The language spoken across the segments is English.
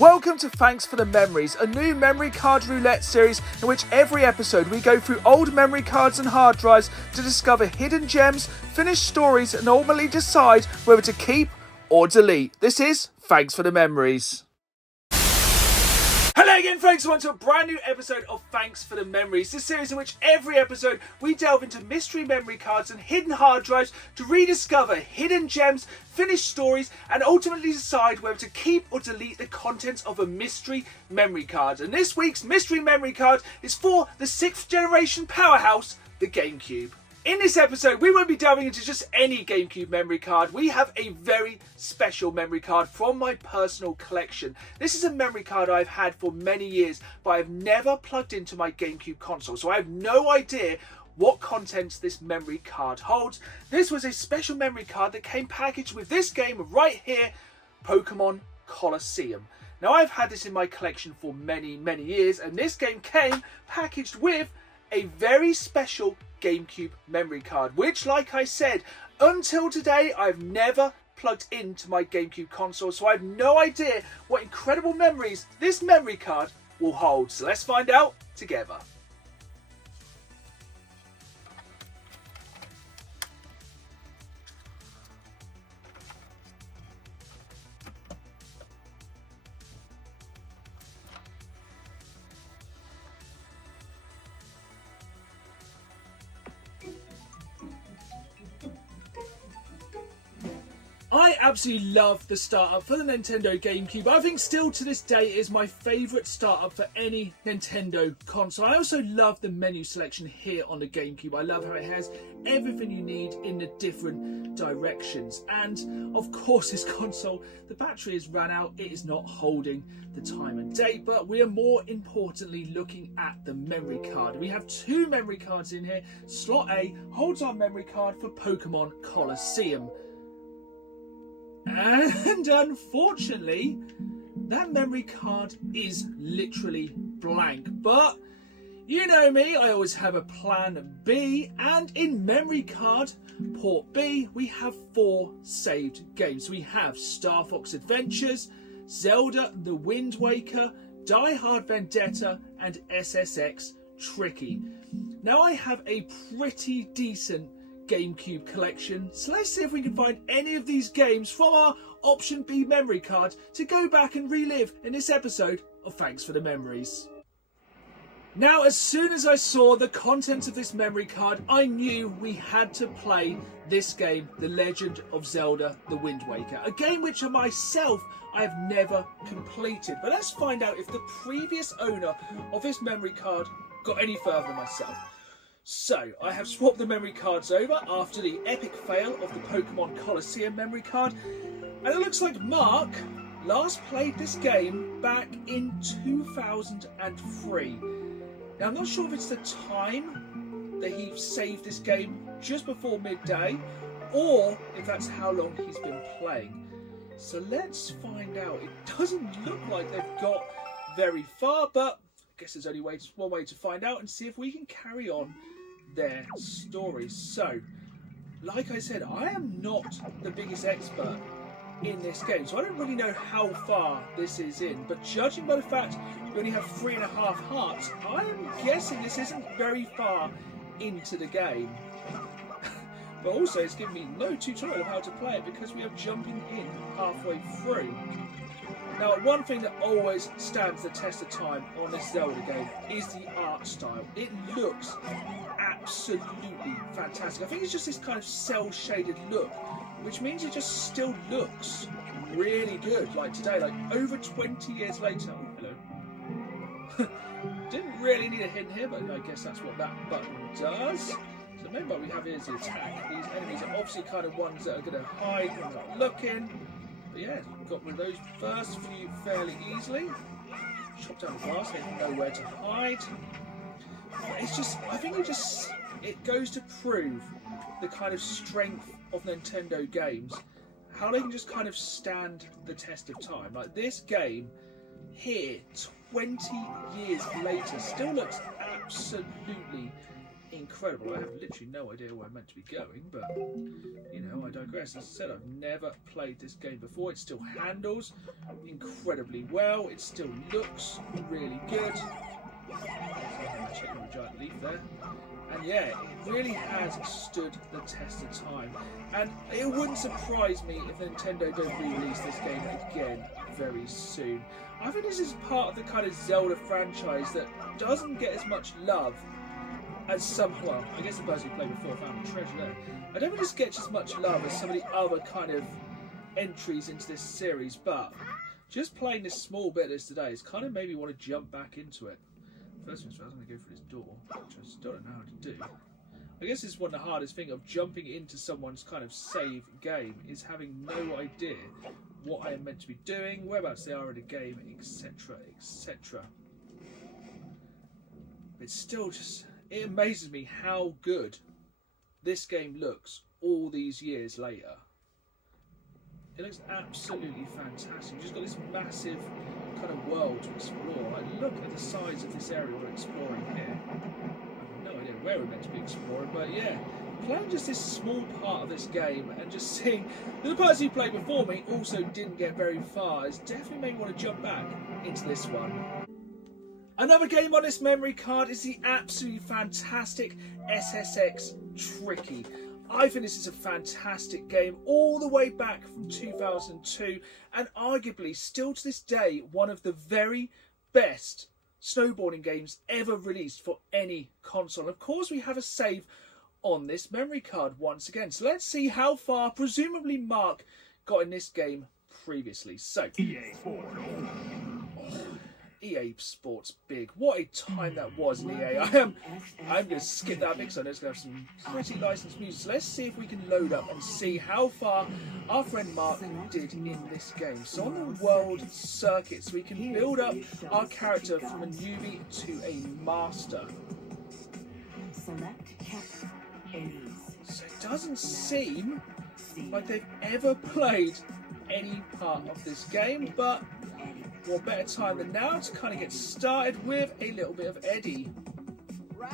Welcome to Thanks for the Memories, a new memory card roulette series in which every episode we go through old memory cards and hard drives to discover hidden gems, finish stories and ultimately decide whether to keep or delete. This is Thanks for the Memories. Hello again, folks, welcome to a brand new episode of Thanks for the Memories, this series in which every episode we delve into mystery memory cards and hidden hard drives to rediscover hidden gems, finish stories and ultimately decide whether to keep or delete the contents of a mystery memory card. And this week's mystery memory card is for the 6th generation powerhouse, the GameCube. In this episode, we won't be delving into just any GameCube memory card. We have a very special memory card from my personal collection. This is a memory card I've had for many years, but I've never plugged into my GameCube console, so I have no idea what contents this memory card holds. This was a special memory card that came packaged with this game right here, Pokemon Colosseum. Now, I've had this in my collection for many years, and this game came packaged with a very special GameCube memory card, which, like I said, until today I've never plugged into my GameCube console, so I have no idea what incredible memories this memory card will hold. So let's find out together. I absolutely love the startup for the Nintendo GameCube. I think still to this day it is my favourite startup for any Nintendo console. I also love the menu selection here on the GameCube. I love how it has everything you need in the different directions. And of course this console, the battery has run out. It is not holding the time and date, but we are more importantly looking at the memory card. We have two memory cards in here. Slot A holds our memory card for Pokemon Colosseum. And unfortunately, that memory card is literally blank. But you know me, I always have a plan B. And in memory card port B, we have 4 saved games. We have Star Fox Adventures, Zelda The Wind Waker, Hard Vendetta, and SSX Tricky. Now, I have a pretty decent GameCube collection, so let's see if we can find any of these games from our option B memory card to go back and relive in this episode of Thanks for the Memories. Now, as soon as I saw the contents of this memory card, I knew we had to play this game, The Legend of Zelda The Wind Waker, a game which myself I have never completed. But let's find out if the previous owner of this memory card got any further than myself. So, I have swapped the memory cards over after the epic fail of the Pokemon Colosseum memory card, and it looks like Mark last played this game back in 2003. Now, I'm not sure if it's the time that he saved this game just before midday, or if that's how long he's been playing. So let's find out. It doesn't look like they've got very far, but I guess there's only one way to find out and see if we can carry on their stories. So, like I said, I am not the biggest expert in this game, so I don't really know how far this is in, but judging by the fact we only have 3.5 hearts, I am guessing this isn't very far into the game. But also it's giving me no tutorial of how to play it because we are jumping in halfway through. Now, one thing that always stands the test of time on this Zelda game is the art style. It looks absolutely fantastic. I think it's just this kind of cel-shaded look, which means it just still looks really good. Like today, like over 20 years later. Oh, hello. Didn't really need a hint here, but I guess that's what that button does. So the main button we have here is the attack. These enemies are obviously kind of ones that are going to hide when we're not looking. But yeah, got rid of those first few fairly easily. Chop down the glass, they know where to hide. But it's just, I think it goes to prove the kind of strength of Nintendo games, how they can just kind of stand the test of time. Like this game here, 20 years later, still looks absolutely incredible. I have literally no idea where I'm meant to be going, but, you know, I digress. As I said, I've never played this game before. It still handles incredibly well. It still looks really good. Check the giant leaf there. And yeah, it really has stood the test of time. And it wouldn't surprise me if Nintendo don't re-release this game again very soon. I think this is part of the kind of Zelda franchise that doesn't get as much love as some, well, I guess the person who played before found a treasure there. I don't think this gets as much love as some of the other kind of entries into this series, but just playing this small bit of this today has kind of made me want to jump back into it. First things first, I'm going to go through this door, which I still don't know how to do. I guess it's one of the hardest things of jumping into someone's kind of save game, is having no idea what I am meant to be doing, whereabouts they are in the game, etc, etc. It's still just, it amazes me how good this game looks all these years later. It looks absolutely fantastic. You've just got this massive kind of world to explore. Like, look at the size of this area we're exploring here. I have no idea where we're meant to be exploring, but yeah, playing just this small part of this game and just seeing that the person who played before me also didn't get very far has definitely made me want to jump back into this one. Another game on this memory card is the absolutely fantastic SSX Tricky. I think this is a fantastic game all the way back from 2002 and arguably still to this day one of the very best snowboarding games ever released for any console. Of course we have a save on this memory card once again, so let's see how far presumably Mark got in this game previously. So EA Sports big. What a time that was in EA. I'm going to skip that mix. I know it's going to have some pretty licensed music. So let's see if we can load up and see how far our friend Mark did in this game. So on the world circuit, so we can build up our character from a newbie to a master. So it doesn't seem like they've ever played any part of this game, but what better time than now to kind of get started with a little bit of Eddie. Right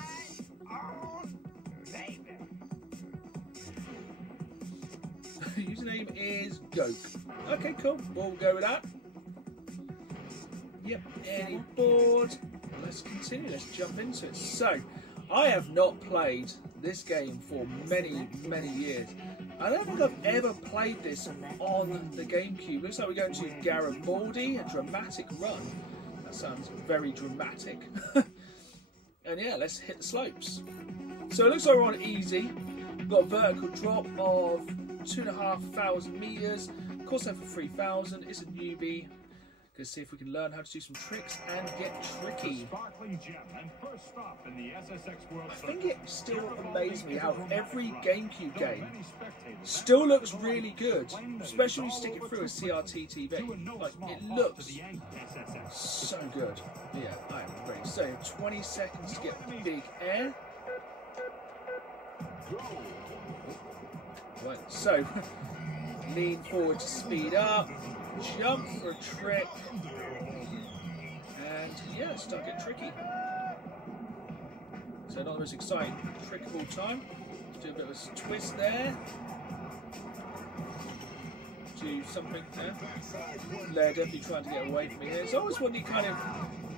on, baby. Username is Goke. Okay, cool. We'll go with that. Yep, Eddie board. Let's continue. Let's jump into it. So, I have not played this game for many, many years. I don't think I've ever played this on the GameCube. Looks like we're going to Garibaldi, a dramatic run. That sounds very dramatic. And yeah, let's hit the slopes. So it looks like we're on easy. We've got a vertical drop of 2,500 meters. Of course, over 3,000. It's a newbie. Let's see if we can learn how to do some tricks and get tricky. I think it still amazes me how every GameCube game still looks really good, especially when you stick it through a CRT TV. Like, it looks so good. Yeah, I am ready. So 20 seconds to get big air. Right, so lean forward to speed up. Jump for a trick, and yeah, start getting tricky. So not the most exciting trick of all time. Let's do a bit of a twist there. Do something there. They're definitely trying to get away from me here. It's always one of the kind of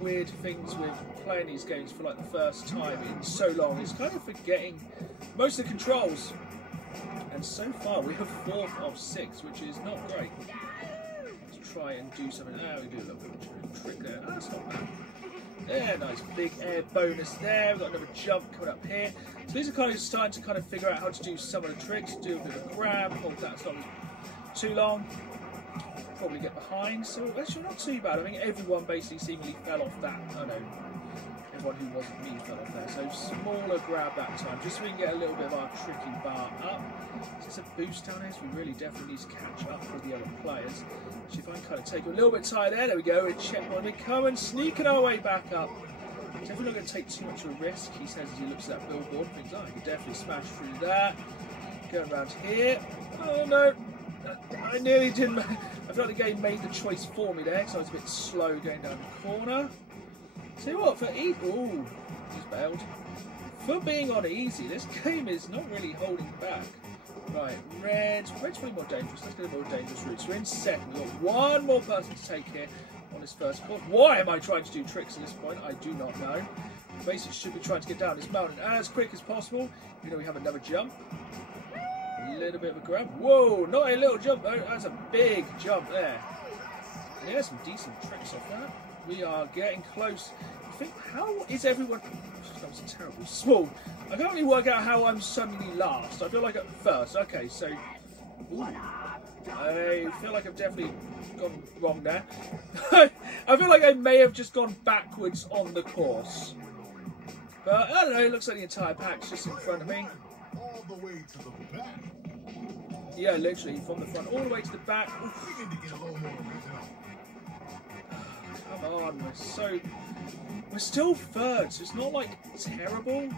weird things with playing these games for like the first time in so long. It's kind of forgetting most of the controls. And so far we have 4 of 6, which is not great. Try and do something. We do a little bit of a trick there. That's not bad. Yeah, nice big air bonus there. We've got another jump coming up here. So these are kind of starting to kind of figure out how to do some of the tricks. Do a bit of a grab. Hold that. It's not too long. Probably get behind. So actually not too bad. I think everyone basically seemingly fell off that. I know. Everyone who wasn't me fell off there. So smaller grab that time, just so we can get a little bit of our tricky bar up. Is this a boost down here? So we really definitely need to catch up with the other players. Actually, if I can kind of take a little bit tight there we go. We're checkpoint. We come and sneaking our way back up. Definitely not going to take too much of a risk, he says as he looks at that billboard. Thinks, oh, I can definitely smash through that. Going around here. Oh no, I nearly didn't. I felt the game made the choice for me there because I was a bit slow going down the corner. Tell you what, for ooh, he's bailed. For being on easy, this game is not really holding back. Right, red's probably more dangerous. Let's get a more dangerous route. So we're in second. We've got one more person to take here on this first course. Why am I trying to do tricks at this point? I do not know. Basically, should be trying to get down this mountain as quick as possible. You know, we have another jump. A little bit of a grab. Whoa, not a little jump though. That's a big jump there. And there's some decent tricks off that. We are getting close. I think, how is everyone... That was terrible. Small. I can't really work out how I'm suddenly last. I feel like at first. Okay, so... Ooh. I feel like I've definitely gone wrong there. I feel like I may have just gone backwards on the course. But, I don't know, it looks like the entire pack's just in front of me. All the way to the back. Yeah, literally, from the front all the way to the back. We need to get a little more original. Come on, we're still third, so it's not like terrible.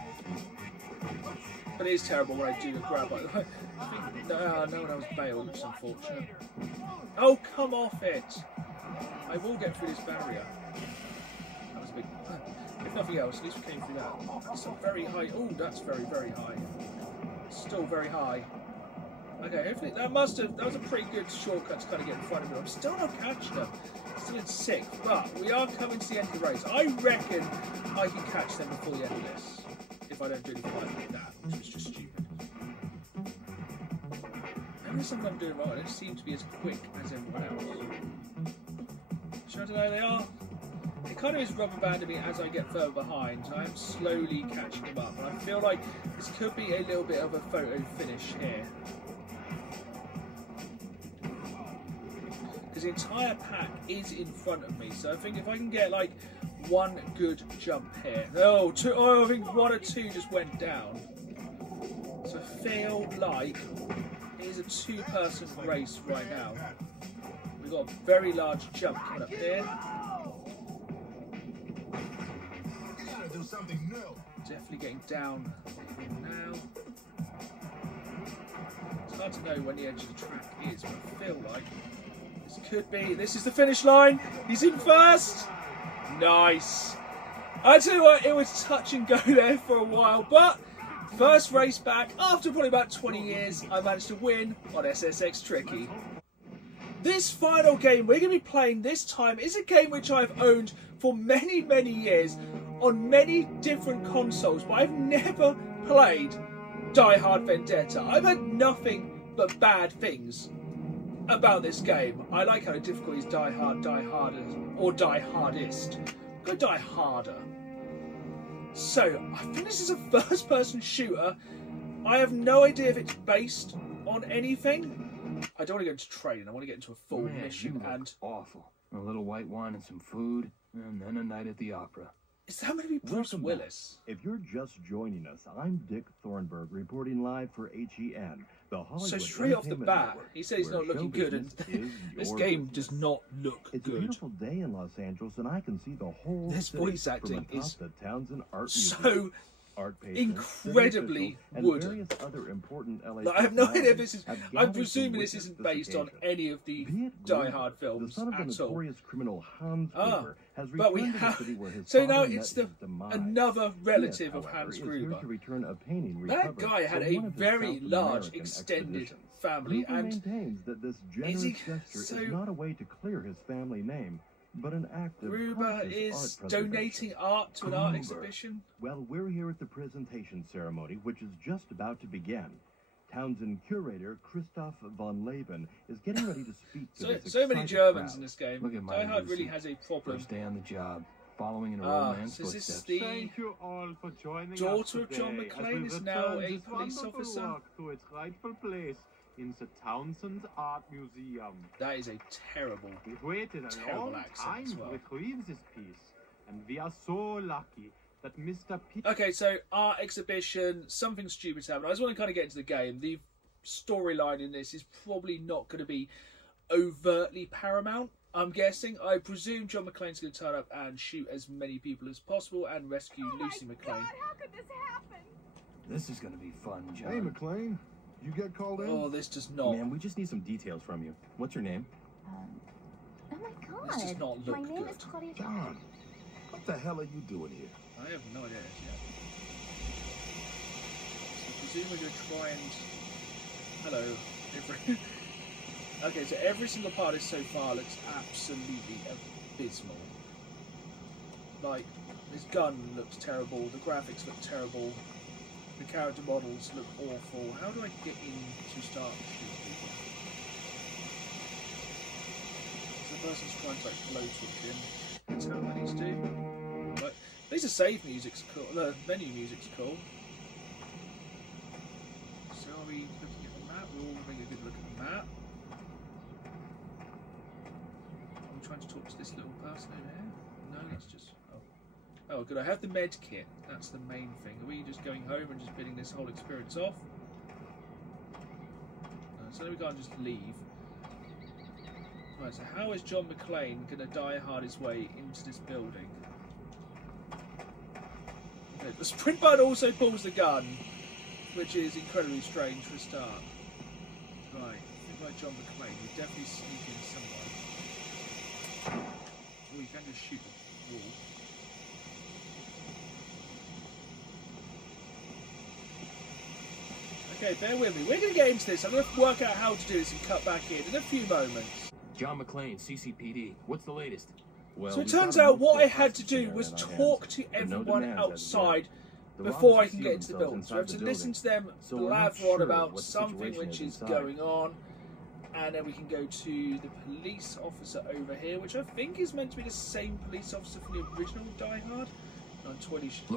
But it is terrible when I do the grab like that. I think no one else bailed, which is unfortunate. Oh, come off it! I will get through this barrier. That was a big... If nothing else, at least we came through that. That's a very high... Oh, that's very, very high. Still very high. Okay, hopefully that was a pretty good shortcut to kind of get in front of it. I'm still not catching them. Still in 6th, but we are coming to the end of the race. I reckon I can catch them before the end of this. If I don't do anything like that, which was just stupid. Maybe there's something I'm doing wrong. I don't seem to be as quick as everyone else. Should I know they are? It kind of is rubber banding me as I get further behind. I am slowly catching them up. And I feel like this could be a little bit of a photo finish here. Because the entire pack is in front of me. So I think if I can get like one good jump here. Oh, I think 1 or 2 just went down. So I feel like it is a 2-person race right now. We've got a very large jump coming up here. Definitely getting down now. It's hard to know when the edge of the track is, but I feel like this could be. This is the finish line. He's in first. Nice. I tell you what, it was touch and go there for a while, but first race back after probably about 20 years, I managed to win on SSX Tricky. This final game we're going to be playing this time is a game which I've owned for many, many years on many different consoles, but I've never played Hard Vendetta. I've had nothing but bad things about this game. I like how the difficulty is die hard, die harder, or die hardest. Go die harder. So, I think this is a first-person shooter. I have no idea if it's based on anything. I don't want to go into training. I want to get into a full mission. And awful. A little white wine and some food, and then a night at the opera. Is that going to be Bruce Willis? If you're just joining us, I'm Dick Thornburg reporting live for HEN, the Hollywood So straight off the Entertainment bat, Network, he said he's not where looking show good, and business is this your game business. does not look It's a good. beautiful day in Los Angeles, and I can see the whole This city voice acting from atop is the Townsend Art so Museum. Art patrons, incredibly city officials, and wooden. various other important LA Like, I have no idea if personalities this is. have I'm gathered to presuming this witness isn't this based on occasion. any of the Be it Die Bruce, Hard the films son of the at all. notorious criminal Hans Gruber, has But we returned to the have. city where his So father now met it's his the demise. another relative Smith, of however, Hans is here Gruber. to return a painting That recovered guy had from a one of his very South large American extended expeditions. family, Gruber and maintains that this generous he- gesture so- is not a way to clear his family name, but an act of Gruber conscious is art preservation. donating art to an art Gruber. exhibition. Well, we're here at the presentation ceremony, which is just about to begin. Townsend curator Christoph von Leben is getting ready to speak to this So many excited Germans crowd. in this game. Look at my Die Hard really Lucy. has a problem. First day on the job, following in her old man's So is this footsteps. the Thank you all for joining daughter us of John today as McClane we is now return a this police wonderful officer? work to its rightful place in the Townsend Art Museum. That is a terrible. We've waited a Terrible long accent time as to well. retrieve this piece, and we are so lucky that Mr. P. Okay, so art exhibition, something stupid's happened. I just want to kind of get into the game. The storyline in this is probably not going to be overtly paramount, I'm guessing. I presume John McClane's going to turn up and shoot as many people as possible and rescue Lucy McClane. God, how could this happen? This is gonna be fun, John. Hey, McClane. You get called in? Oh, this does not. Man, we just need some details from you. What's your name? Oh my God. This does not look My name good. is Claudia. John, what the hell are you doing here? I have no idea. presume we're going to try and... Hello. Okay, so every single part of this so far looks absolutely abysmal. Like, this gun looks terrible, the graphics look terrible, the character models look awful. How do I get in to start shooting people? So the person's trying to like blow switch in. That's how I need to do. Like, at least the save music's cool, the menu music's cool. So are we looking at the map? We're all having a good look at the map. I'm trying to talk to this little person over here. No, that's just... Oh, good. I have the med kit. That's the main thing. Are we just going home and just bidding this whole experience off? No, so we can't just leave. Right, so how is John McClane going to die hard his way into this building? Okay, the sprint button also pulls the gun, which is incredibly strange for a start. Right, I think like John McClane, we definitely sneak in somewhere. Oh, you can just shoot the wall. Okay, bear with me. We're going to get into this. I'm going to work out how to do this and cut back in a few moments. John McClane, CCPD. What's the latest? Well, So it turns out what I had to do was talk to everyone outside before I can get into the building. So I have to listen to them blather on about something which is going on. And then we can go to the police officer over here, which I think is meant to be the same police officer from the original Die Hard. I'm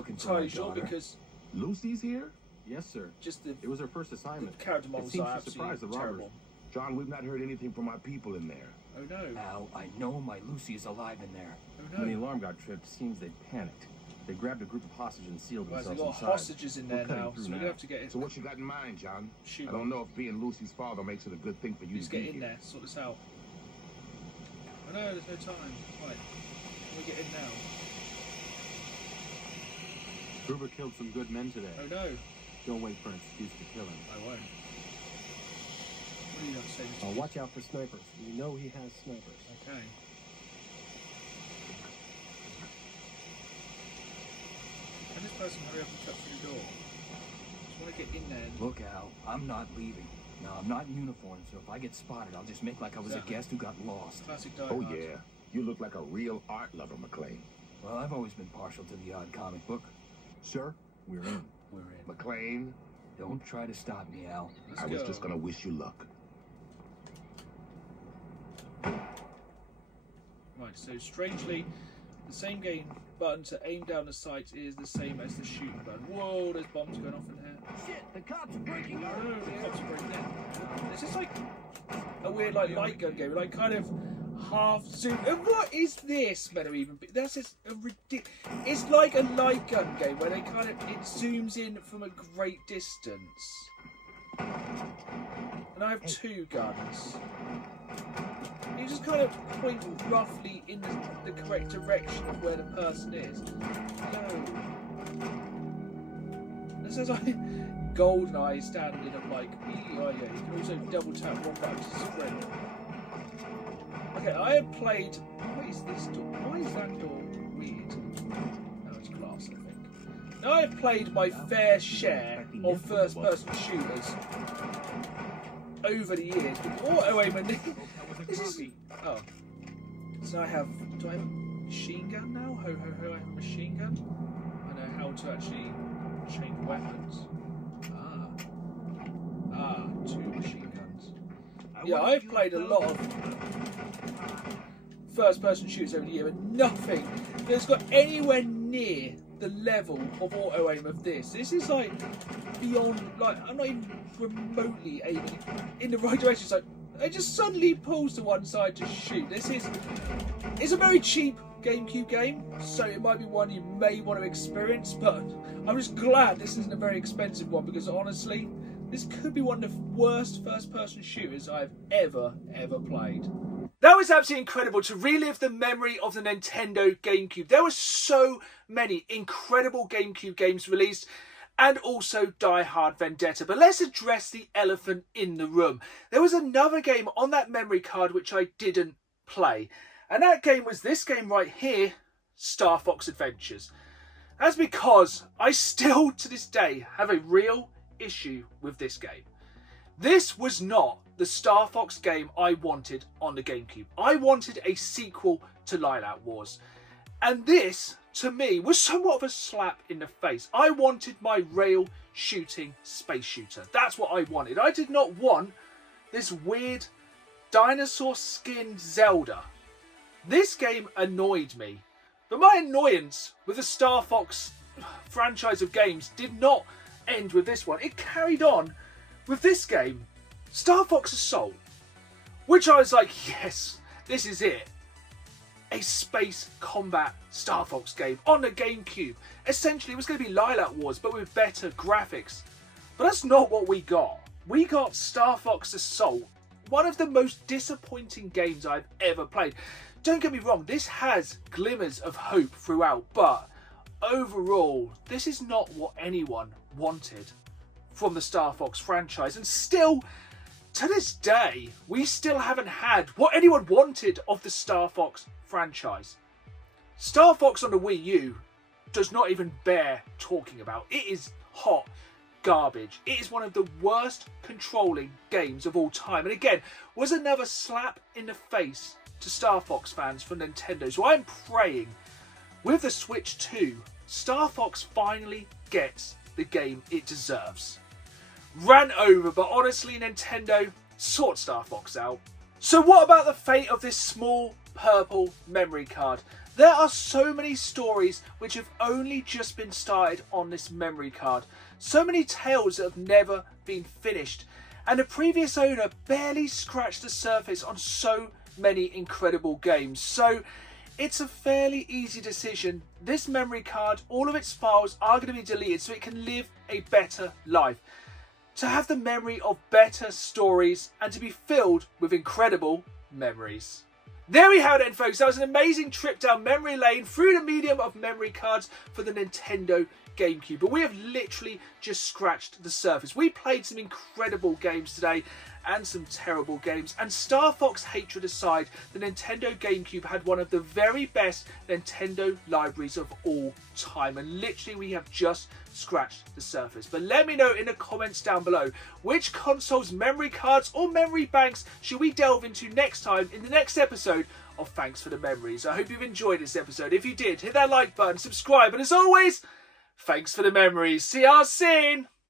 entirely sure because... Lucy's here? Yes, sir. Just the, It was her first assignment. the character models seems are to surprise absolutely the robbers. terrible. John, we've not heard anything from our people in there. Oh no. Al, I know my Lucy is alive in there. Oh When the no. alarm got tripped, seems they panicked. They grabbed a group of hostages and sealed Right, so we've themselves got inside. hostages in We're there cutting now, through so we're now. going to have to get So what you got in mind, John? shoot I don't know if being Lucy's father makes it a good thing for you Just to be get in here. there, sort this out. Oh no, there's no time. Right, can we get in now? Gruber killed some good men today. Oh no, Don't wait for an excuse to kill him. I won't. What do you have to say, Mr. Watch out for snipers. You know he has snipers. Okay. Can this person hurry up and cut through the door? Just want to get in there. Look, Al, I'm not leaving. No, I'm not in uniform, so if I get spotted, I'll just make like I was Exactly. a guest who got lost. Classic Die Oh Hard. yeah, you look like a real art lover, McLean. Well, I've always been partial to the odd comic book. Sir, we're in. We're in. McLean, Don't try to stop me, Al. Let's I was go. just gonna wish you luck. Right, so strangely, the same game button to aim down the sights is the same as the shooting button. Whoa, there's bombs going off in here. Shit, the cops are breaking No, the cops are breaking in. This is like a weird like light gun game, like kind of half zoom. And what is this meant to even be? That's just a ridiculous. It's like a light gun game where they kind of it zooms in from a great distance. And I have two guns. You just kind of point roughly in the correct direction of where the person is. No. This is like GoldenEye standing up like, oh yeah, you can also double tap one button to sprint. Okay, I have played, what is this door? Why is that door weird? No, it's glass, I think. Now I have played my fair share of first-person shooters over the years. Oh, wait a minute. This is... Oh. So I have... Do I have a machine gun now? Ho, ho, ho, I have a machine gun. I know how to actually change weapons. Two machine guns. Yeah, I've played a lot of first-person shooters over the year, but nothing that's got anywhere near the level of auto-aim of this. This is like beyond, like, I'm not even remotely aiming in the right direction. It's like, it just suddenly pulls to one side to shoot. This is, it's a very cheap GameCube game, so it might be one you may want to experience, but I'm just glad this isn't a very expensive one, because honestly, this could be one of the worst first-person shooters I've ever played. That was absolutely incredible to relive the memory of the Nintendo GameCube. There were so many incredible GameCube games released, and also Die Hard Vendetta. But let's address the elephant in the room. There was another game on that memory card which I didn't play. And that game was this game right here, Star Fox Adventures. That's because I still, to this day, have a real issue with this game. This was not the Star Fox game I wanted on the GameCube. I wanted a sequel to Lilac Wars. And this, to me, was somewhat of a slap in the face. I wanted my rail shooting space shooter. That's what I wanted. I did not want this weird dinosaur skinned Zelda. This game annoyed me. But my annoyance with the Star Fox franchise of games did not end with this one. It carried on with this game, Star Fox Assault, which I was like, yes, this is it. A space combat Star Fox game on the GameCube. Essentially, it was going to be Lilac Wars, but with better graphics. But that's not what we got. We got Star Fox Assault, one of the most disappointing games I've ever played. Don't get me wrong, this has glimmers of hope throughout, but overall, this is not what anyone wanted from the Star Fox franchise. And still, to this day, we still haven't had what anyone wanted of the Star Fox franchise. Star Fox on the Wii U does not even bear talking about. It is hot garbage. It is one of the worst controlling games of all time. And again, was another slap in the face to Star Fox fans from Nintendo. So I'm praying with the Switch 2, Star Fox finally gets the game it deserves. Rant over, but honestly, Nintendo, sort Star Fox out. So what about the fate of this small purple memory card? There are so many stories which have only just been started on this memory card. So many tales that have never been finished. And the previous owner barely scratched the surface on so many incredible games. So it's a fairly easy decision. This memory card, all of its files are going to be deleted so it can live a better life. To have the memory of better stories and to be filled with incredible memories. There we have it then, folks. That was an amazing trip down memory lane through the medium of memory cards for the Nintendo GameCube. But we have literally just scratched the surface. We played some incredible games today and some terrible games. And Star Fox hatred aside, the Nintendo GameCube had one of the very best Nintendo libraries of all time. And literally we have just scratched the surface. But let me know in the comments down below, which consoles, memory cards or memory banks should we delve into next time in the next episode of Thanks for the Memories. I hope you've enjoyed this episode. If you did, hit that like button, subscribe, and as always, thanks for the memories. See you all soon.